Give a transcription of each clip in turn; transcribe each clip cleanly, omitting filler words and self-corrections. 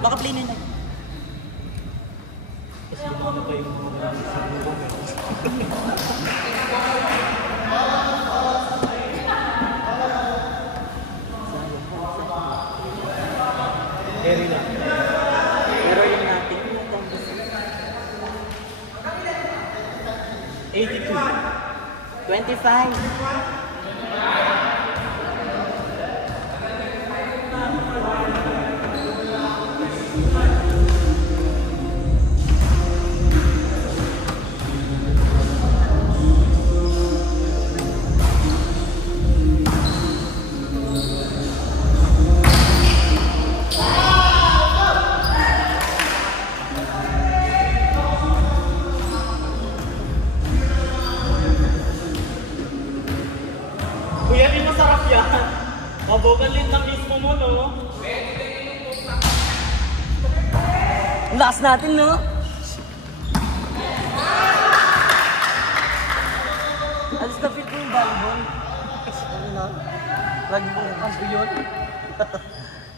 Baka play na yun. Kasi ano ba yung Eri lang. Pero yung natin, 82. 25. Kuya, di masarap yan. Mabogalin na mismo mo, no? Ang lakas natin, no? Alis na fit ko yung volleyball. Ano na? Lagi mo yung yun.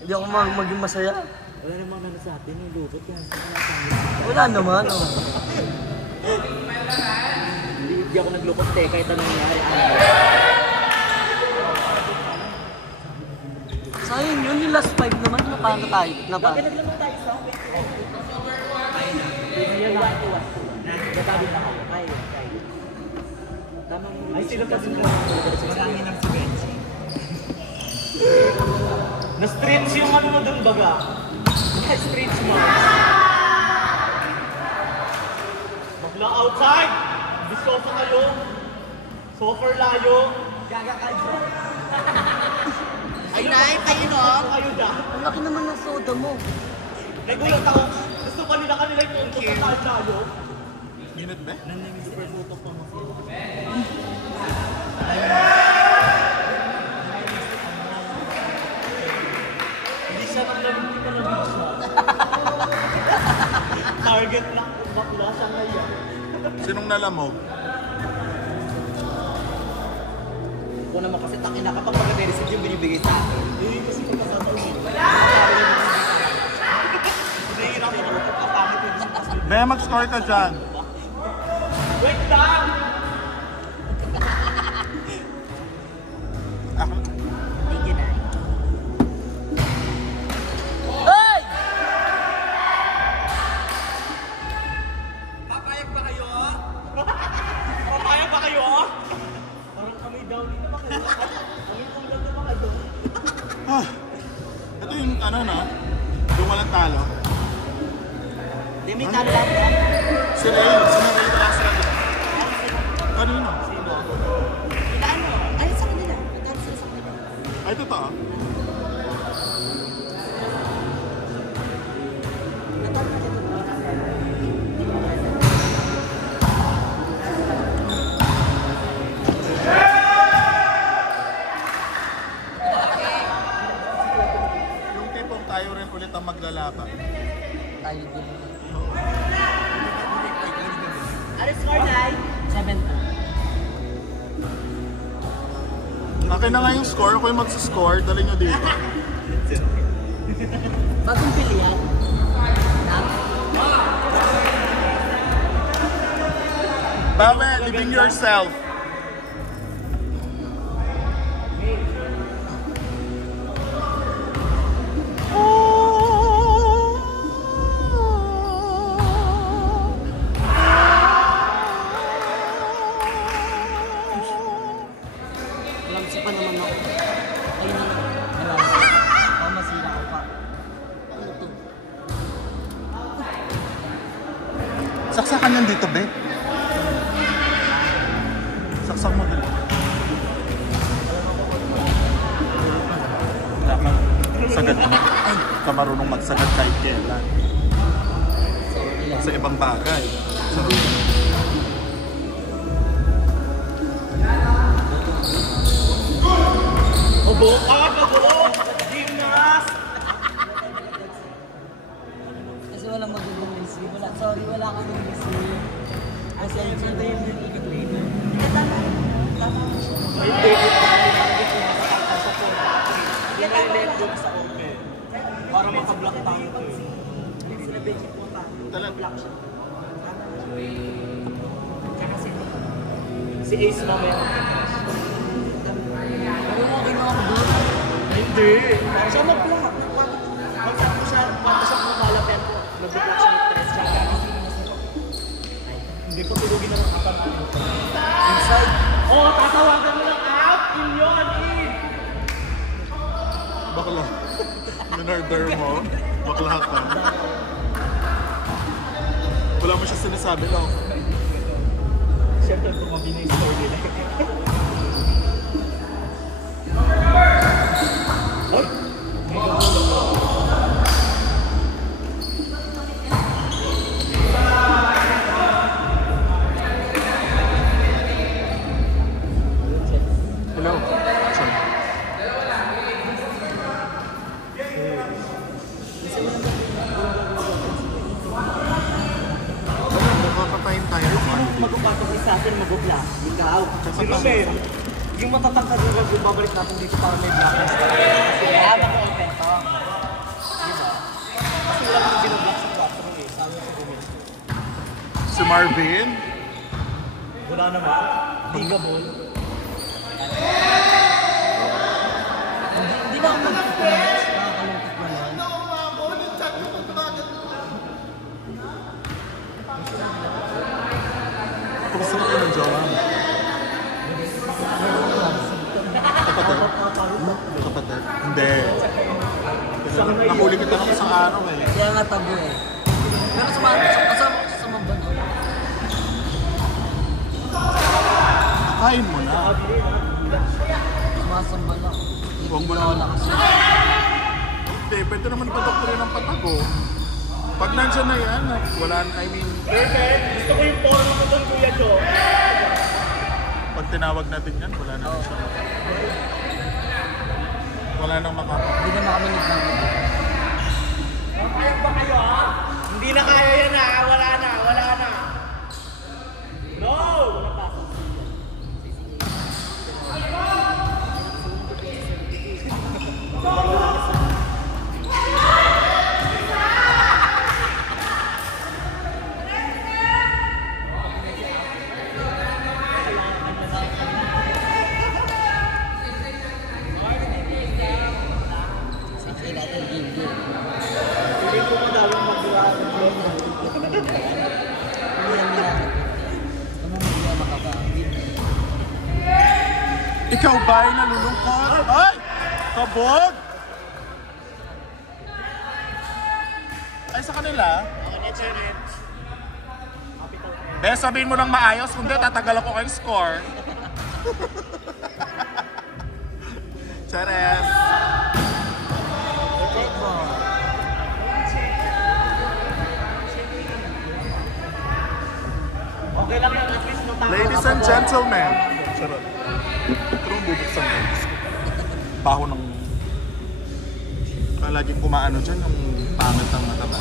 Hindi ako maging masaya. Wala namang ano sa atin, yung lubot yan. Wala naman, oh. Hindi ako naglupot, kahit anong nangyari. Sayang yun, yung last 5 naman, napano tayo? Napano? Bakit naglamang tayo sa akin? Yan lang. Natabi na ako. Ay, sila pa sila. Marami ng si Benji. Na-stretch yung ano mo dun baga. Na-stretch mo. Magla outside! Bisosa kayo. Soccer layo. Gaga ka dyan. Ay, Nay, kayo no? Kayo dyan. Ang laki naman ng soda mo. Nagulat ako. Gusto pa nila kanila yung sa tayo. Minute ba? Nanay super luto pa mo. Hindi siya naglamig ka na siya. Target na bakla siya ngayon. Sinong nalamog? Ako naman kasi takin na kapag mag-receive yung binibigay sa akin. Eh, kasi pagkakataon. Nahihirap ako kapangit yung kasi. Bea, mag-score ka dyan. Wait lang! Ako. Hindi na. Ay! Papayag ba kayo? Papayag ba kayo? Parang kami down dito ba kayo? Kami kung ganda ba kayo? Ah, ito yung ano na, yung walang talo. Hindi, may talo lang ba? Sila yun, sinabay ka lang sila dito. Kanino? Ano? Ay, sa kanila. Nagtalo sila sa kanila. Ay, totoo. Yung tipong tayo rin ulit ang maglalaban. Tayo din. Ano score, Nay? 7. Akin na nga yung score, ako yung magsascore, dali nyo dito. Bagong pilihan. Bawe, living yourself. Lamsi pa naman ako. Ayun na. Wala. Baka masira ko pa. Ano to? Saksakan yan dito, be. Saksak mo dito. Wala kang sagad. Ay, ka marunong magsagad kahit kailan. Sa ibang bagay. Pabok! Gymnast! Kasi walang magandang receive. Sorry, wala kang receive. Kasi yung na yung ikot-ikot. Tama. Hindi. Hindi. Sa open. Para makablock tayo. Sila Becky po pa. Talaga. Black siya. Tsaka Si Ace mamaya. Pero okay na ako doon. Hindi. siya mag-block. Mag-block siya. Bago siya pumalap yan po. Mag-block siya ng tres. Tsaka kasi Hindi ko tulugin na ng apat. Inside. Oh, tatawagan mo ng out! In yun! In! Bakla. Minarder mo. Bakla ka. Wala mo siya sinasabi, no? Siyempre, tumabi na yung score nila. Ay! Hello. Sorry. Makakatayin tayo ng ano. mag-upatok sa atin, mag-block. Ikaw. Si Romel, yung matatangkad yung rug, yung babalik natin dito para may blackness. Kaya mag-open to. Kasi wala nang binablock sa 4 eh. Sabi sa Romel. Si Marvin. Wala naman. Digable. Hindi na ako mag-focus. Nakakalungkot naman. Kumusta na kayo ng jowa? Kapatid? Kapatid? Hindi. Nahuli kita ng isang araw eh. Kaya nga tabu eh. Pero kasama ko sa Mambanaw. Kain mo na. Sumasamba lang. Huwag mo na. Wala kasi. Hindi, pwede naman ipadoktor ng patago. Pag nandyan na yan, wala, I mean, Perfect! Gusto ko yung forma ko doon, Kuya Joe. pag tinawag natin yan, wala na siya. Wala nang makapag. Hindi na makaminig ng gabi. Kaya ba kayo, ha? Hindi na kaya yan, ha? Wala na, wala na. No! Sige natin, game. Hindi ko madalang magawa ng promo. Ano yan nila? Ano mo hindi makabawin? Ikaw ba ay nalulungkot? Ay! Kabog! Ay, sa kanila? Ako na, Jared. Be, sabihin mo ng maayos, kundi tatagal ako kayong score. Chares! Check mo. Okay lang yan, at least matama. Ladies and gentlemen. Charot. Ito nung bubuksan mo. Baho ng... Laging kumaano dyan yung pangit ng mataba.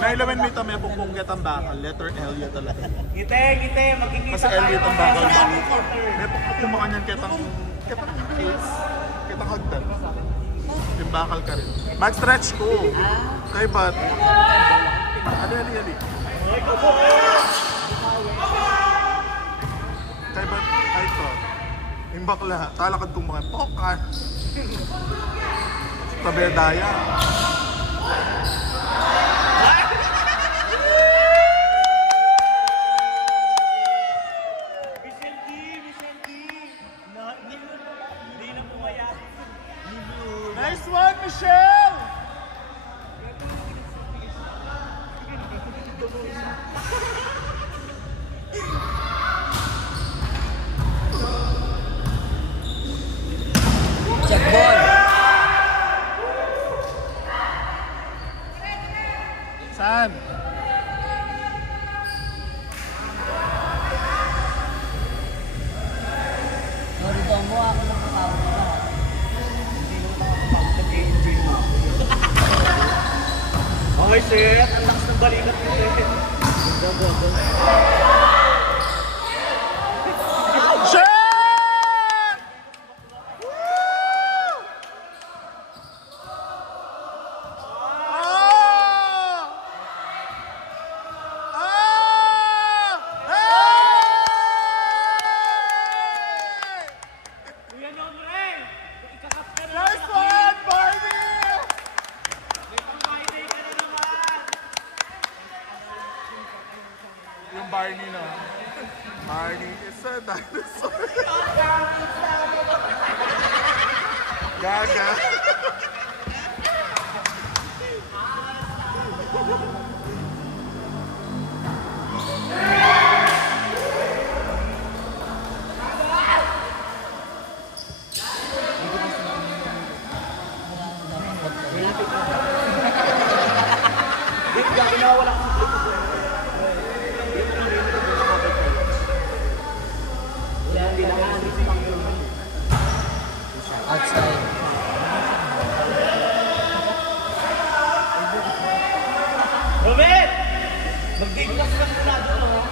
Nailaman mo ito, may pupunggat ang bakal. Letter L yun talaga. Ngite, ngite, magkikita Kasi L yun ang bakal. sa May pupungkat mo kanyan kitang face. Kitang hagdan. Yung bakal ka rin. Mag-stretch ko. Kay Bat. Ali. Kay Bat, ay ko. Yung bakla, talakad kong mga pokan. Tabi daya. Hindi na pumayat. Nice one, Michelle! Check ball. Saan? Norito mo, ako na nakawin na. Oy, shit! Ang lakas ng balikat ko, shit! Shit! Kuya Nombre! Ikakapta na Nice one, Barney! Friday ka na naman! Yung Barney na. Barney is a dinosaur. Gaga. Dito ka, pinawala ko sa plate ko. Outside. Robert! Mag-dig class ka muna doon, no?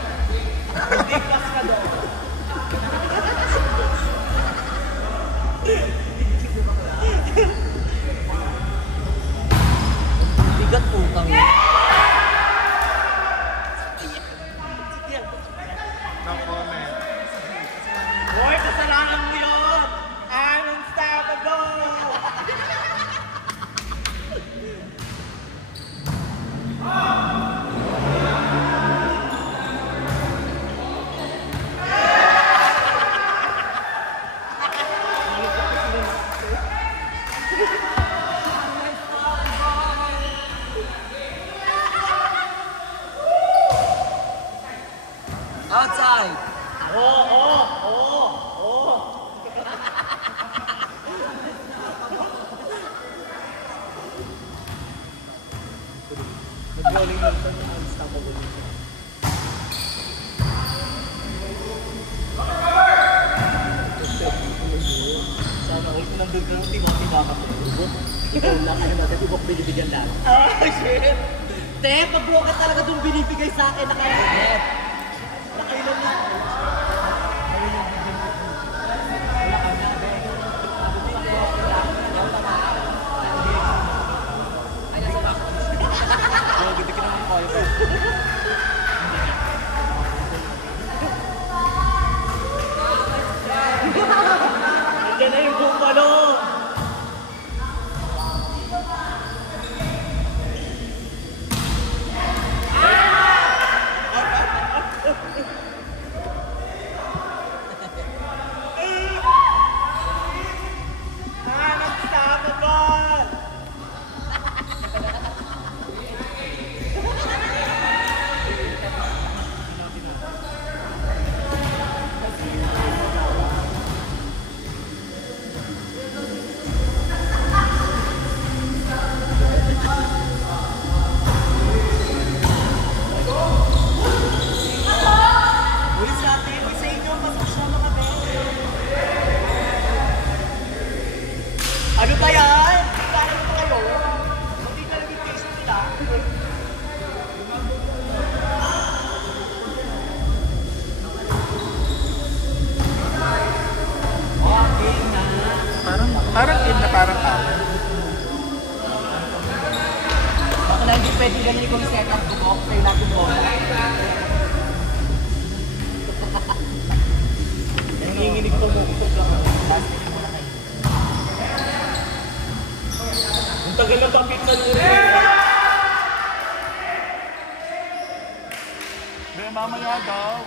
Mag-dig class ka doon. Bigat putang. No comment. Boy, kasalanan mo yun! I'm unstoppable! Outside. Nag-rolling lang ito yung unstoppable. Sana all nandun ka ng tibok-tiba ka. Ikaw lang, ano natin, tibok binibigyan lang. Ah, shit! Te, pag-buo ka talaga itong binibigay sa akin na kayo. Nakailan na. Ganda ka naman kayo pa. Nandiyan na yung buong balon! Unstoppable! Uy, sa atin, uy, sa inyo, masasama ka ba? Ano ba yan? Kaya mo ba kayo? Hindi na naging taste nila. Parang in na parang out. Baka na hindi pwede ganyan kung set up bukok, sa'yo natin bola. Nanginginig pa mo. Ang tagal na papit sa luro. Be, mamaya daw.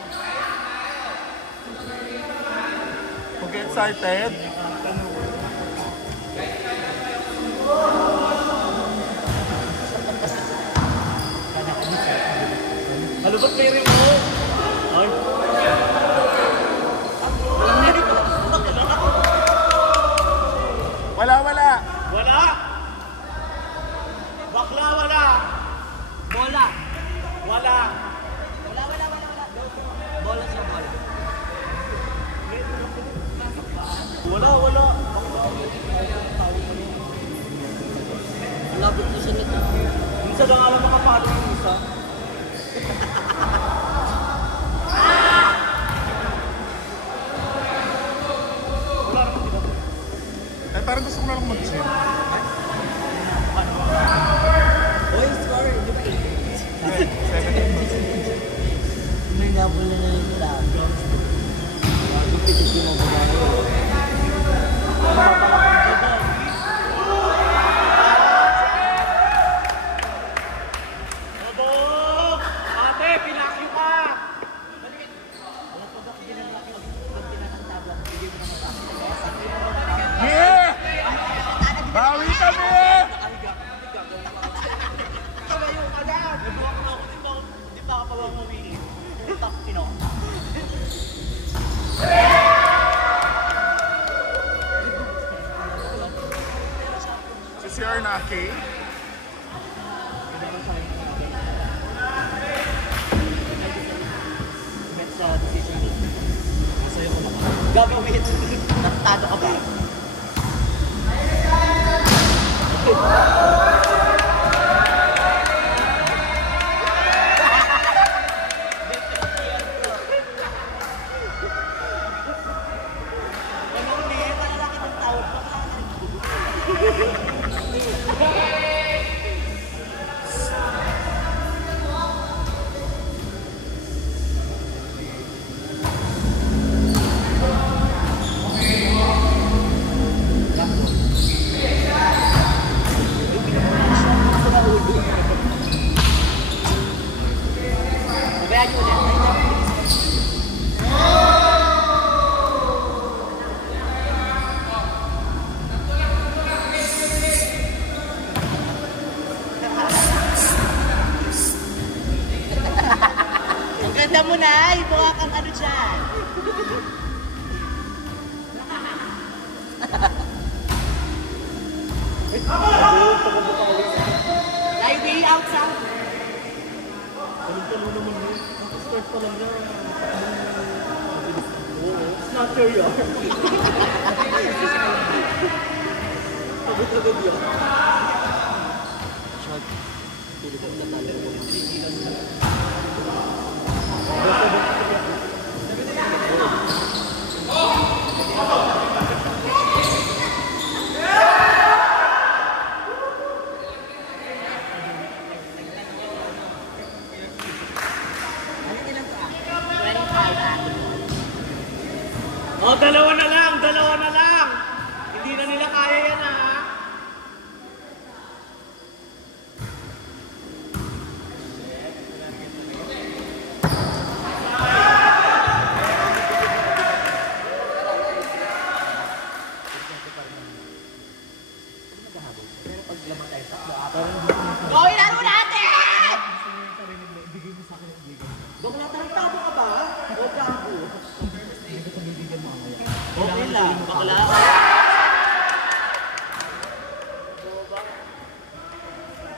Huwag excited. Ano ba't may remote? Ay. Wala. Wala! Bakla, wala! Bola. Wala! Bola siya, bola. Wala! Labot na siya nito. Yung Isa na nga lang makapalo yung isa. Wala naman dito. Eh, parang gusto ko na lang mag-gym. Oy, score, di ba 8? 17 months. May nabol na lang yung lago. Pipitik yung mga babae. Bobo! Ate, pinakyo ka! Yeah! Bawi kami! Tumayo ka na! Nabuha ko ako, di pa ka pa mawiin. Utak, pino. Si CR na, Kay. Sa decision making. Masaya ko naman. Gagawin. Natado ka ba? Ano, hindi? Malalaki ng tawag pa. Sabayan nyo ulit. Ang ganda mo na, ibuha kang ano dyan. Highway outside. Talong-talong naman mo. Start pa lang yan. Oo, snatcher yan. Agad-agad yan. Shot. Ano nilang pa? 25 ah. Oh, dalawa na lang! Dalawa na lang! Hindi na nila kaya yan, ha? Gawin na mo natin! Bakla tarantado ka ba? O gago? Okay lang, bakla.